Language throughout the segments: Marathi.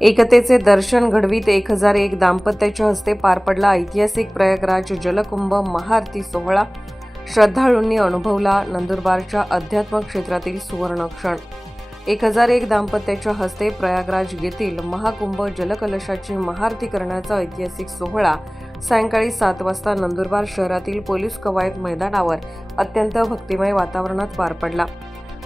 एकतेचे दर्शन घडवीत एक हजार एक दाम्पत्याच्या हस्ते पार पडला ऐतिहासिक प्रयागराज जलकुंभ महाआरती सोहळा. श्रद्धाळूंनी अनुभवला नंदुरबारच्या अध्यात्म क्षेत्रातील सुवर्ण क्षण. एक हजार एक दाम्पत्याच्या हस्ते प्रयागराज येथील महाकुंभ जलकलशाची महाआरती करण्याचा ऐतिहासिक सोहळा. सायंकाळी सात वाजता नंदुरबार शहरातील पोलीस कवायत मैदानावर अत्यंत भक्तिमय वातावरणात पार पडला.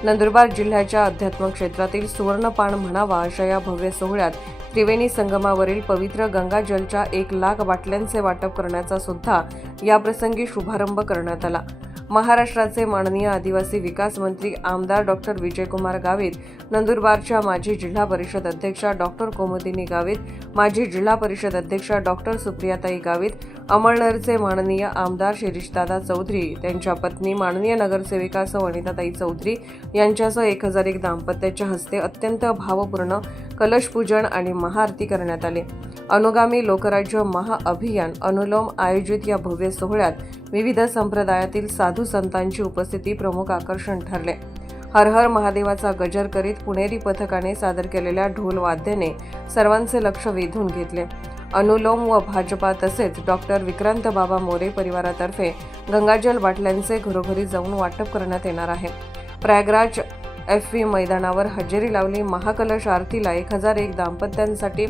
नंदुरबार जिल्ह्याच्या अध्यात्म क्षेत्रातील सुवर्णपान म्हणावा अशा या भव्य सोहळ्यात त्रिवेणी संगमावरील पवित्र गंगाजलच्या एक लाख बाटल्यांचे वाटप करण्याचा सुद्धा याप्रसंगी शुभारंभ करण्यात आला. महाराष्ट्राचे माननीय आदिवासी विकास मंत्री आमदार डॉक्टर विजयकुमार गावित नंदुरबारच्या माजी जिल्हा परिषद अध्यक्षा डॉक्टर कोमोदिनी गावित माजी जिल्हा परिषद अध्यक्षा डॉक्टर सुप्रियाताई गावित अमळनेरचे माननीय आमदार शिरीषदादा चौधरी त्यांच्या पत्नी माननीय नगरसेविका सौ वनिताताई चौधरी यांच्यासह एक हजार एक दाम्पत्याच्या हस्ते अत्यंत भावपूर्ण कलशपूजन आणि महाआरती करण्यात आले. अनुगामी लोकराज्य महाअभियान अनुलोम आयोजित या भव्य सोहळ्यात विविध संप्रदायातील साधू संतांची उपस्थिती प्रमुख आकर्षण ठरले. हर हर महादेवाचा गजर करीत पुणेरी पथकाने सादर केलेल्या ढोलवाद्याने सर्वांचे लक्ष वेधून घेतले. अनुलोम व भाजपा तसेच डॉक्टर विक्रांत बाबा मोरे परिवारातर्फे गंगाजल बाटल्यांचे घरोघरी जाऊन वाटप करण्यात येणार आहे. प्रयागराज एफ व्ही मैदानावर हजेरी लावली महाकलश आरतीला एक हजार एक दाम्पत्यांसाठी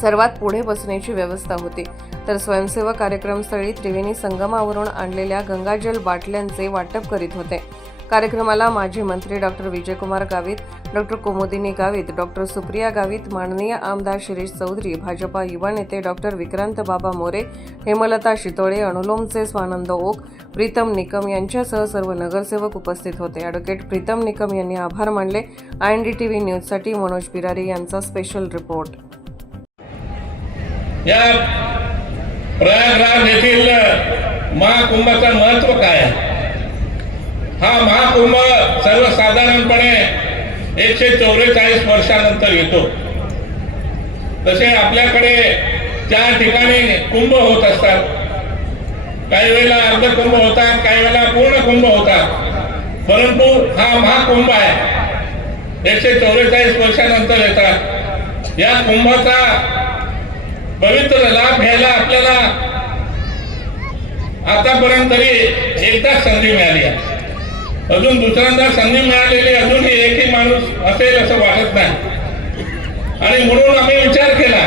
सर्वात पुढे बसण्याची व्यवस्था होती. तर स्वयंसेवक कार्यक्रमस्थळी त्रिवेणी संगमावरून आणलेल्या गंगाजल बाटल्यांचे वाटप करीत होते. कार्यक्रमाला माजी मंत्री doctor Vijaykumar Gavit doctor Kumudini Gavit doctor Supriya Gavit माननीय आमदार शिरीष चौधरी भाजपा युवा नेते डॉक्टर विक्रांत बाबा मोरे हेमलता शितोळे अनुलोमचे स्वानंद ओक प्रीतम निकम यांच्यासह सर्व नगरसेवक उपस्थित होते. ॲडव्होकेट प्रीतम निकम यांनी आभार मानले. I N D T V न्यूजसाठी मनोज बिरारी यांचा स्पेशल रिपोर्ट. या प्रयागराज येथील महाकुंभाचं महत्त्व काय? आहे हा महाकुंभ सर्वसाधारणपणे एकशे चौवेचाळीस वर्षानंतर येतो. तसे आपल्याकडे चार ठिकाणी कुंभ होत असतात. काही वेळेला अर्ध कुंभ होतात काही वेळेला पूर्ण कुंभ होतात. परंतु हा महाकुंभ आहे. एकशे चौवेचाळीस वर्षानंतर येतात. या कुंभाचा पवित्र लाभ घ्यायला आपल्याला आतापर्यंत तरी एकदाच संधी मिळाली आहे. अजून दुसऱ्यांदा संधी मिळालेली अजूनही एकही माणूस असेल असं वाटत नाही. आणि म्हणून आम्ही विचार केला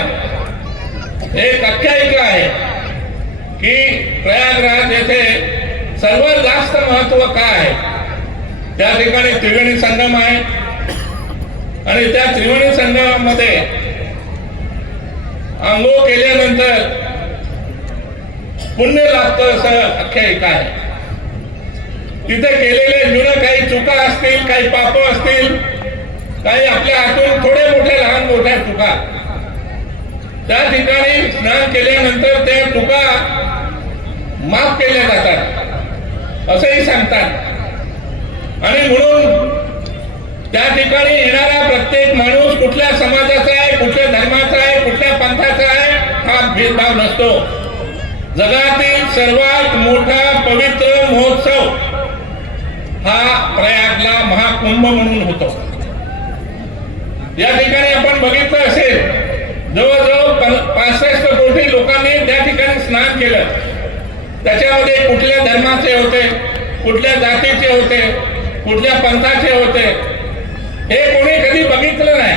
एक आख्यायिका आहे की प्रयागराज येथे सर्वात जास्त महत्त्व काय आहे? त्या ठिकाणी त्रिवेणी संगम आहे. आणि त्या त्रिवेणी संगमामध्ये आंघोळ केल्यानंतर पुण्य लागतं असं आख्यायिका आहे. तिथे केलेले जुनं काही चुका असतील काही पाप असतील काही आपल्या हातून थोडे मोठे लहान मोठ्या चुका. त्या ठिकाणी स्नान केल्यानंतर त्या चुका माफ केल्या जातात असंही सांगतात. आणि म्हणून त्या ठिकाणी येणारा प्रत्येक माणूस कुठल्या समाज आहे कुठल्या धर्माचा आहे कुठल्या पंथाचा भेदभाव नसतो. जगातील सर्वात मोठा पवित्र महोत्सव हा प्रयागला महाकुंभ म्हणून होतो. या ठिकाणी आपण बघितलं असेल जवळजवळ पासष्ट कोटी लोकांनी त्या ठिकाणी स्नान केलं. त्याच्यामध्ये कुठल्या धर्माचे होते कुठल्या जातीचे होते कुठल्या पंथाचे होते हे कोणी कधी बघितलं नाही.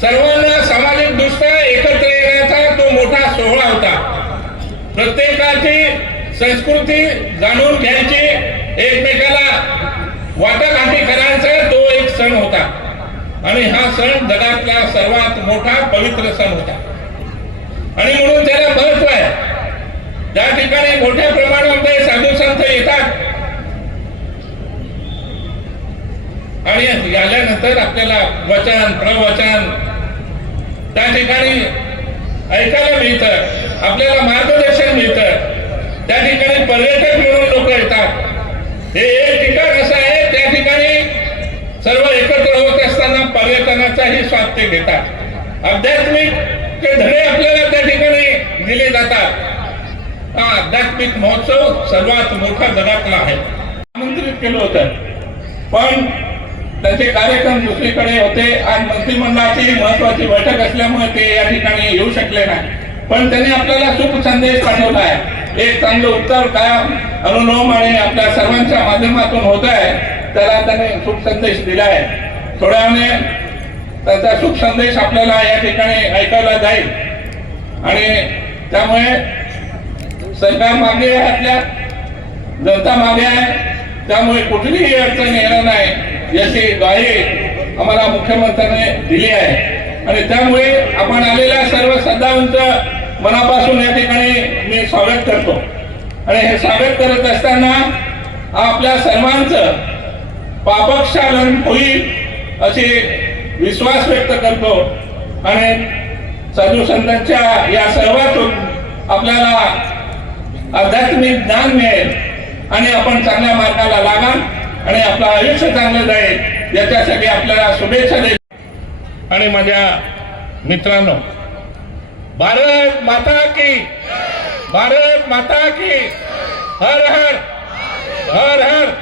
सर्वांना सामाजिक दृष्ट्या एकत्र येण्याचा तो मोठा सोहळा होता प्रत्येकाची संस्कृती जाणून घ्यायची एकमेकाला वाटाघाटी करायचा तो एक सण होता. आणि हा सण जगातला सर्वात मोठा पवित्र सण होता. आणि म्हणून त्याला महत्त्व आहे. त्या ठिकाणी मोठ्या प्रमाणामध्ये साधू संत येतात आणि आल्यानंतर आपल्याला वचन प्रवचन त्या ठिकाणी ऐकायला मिळतं. आपल्याला मार्गदर्शन मिळतं. त्या ठिकाणी पर्यटक म्हणून लोक येतात. हे एक ठिकाण असं आहे त्या ठिकाणी सर्व एकत्र होत असताना पर्यटनाचाही स्वाद ते घेतात. आध्यात्मिक ते धडे आपल्याला त्या ठिकाणी दिले जातात. हा आध्यात्मिक महोत्सव सर्वात मोठा जगातला आहे. आमंत्रित केलं होतं. पण त्याचे कार्यक्रम दुसरीकडे होते आज मंत्रिमंडळाची महत्वाची बैठक असल्यामुळे ते या ठिकाणी येऊ शकले नाही. पण त्यांनी आपल्याला शुभ संदेश पाठवला आहे. एक चांगलं उत्तर काय अनुलोम आणि आपल्या सर्वांच्या माध्यमातून होत आहे. त्याला त्याने शुभ संदेश दिला आहे. थोड्या वेळाने त्याचा शुभ संदेश आपल्याला या ठिकाणी ऐकायला जाईल. आणि त्यामुळे सरकार मागे आहे आपल्या जनता मागे आहे. त्यामुळे कुठलीही अडचण येणार नाही. याची ग्वाही आम्हाला मुख्यमंत्र्यांनी दिली आहे. आणि त्यामुळे आपण आलेल्या सर्व सदांचं मनापासून या ठिकाणी मी स्वागत करतो. आणि हे स्वागत करत असताना आपल्या सर्वांचं पापक्षालन होईल अशी विश्वास व्यक्त करतो. आणि साधू संतांच्या या सर्वातून आपल्याला आध्यात्मिक ज्ञान मिळेल आणि आपण चांगल्या मार्गाला लागाल आणि आपलं आयुष्य चांगलं जाईल याच्यासाठी आपल्याला शुभेच्छा देईल आणि माझ्या मित्रांनो भारत माता की। भारत माता की। हर हर। हर हर।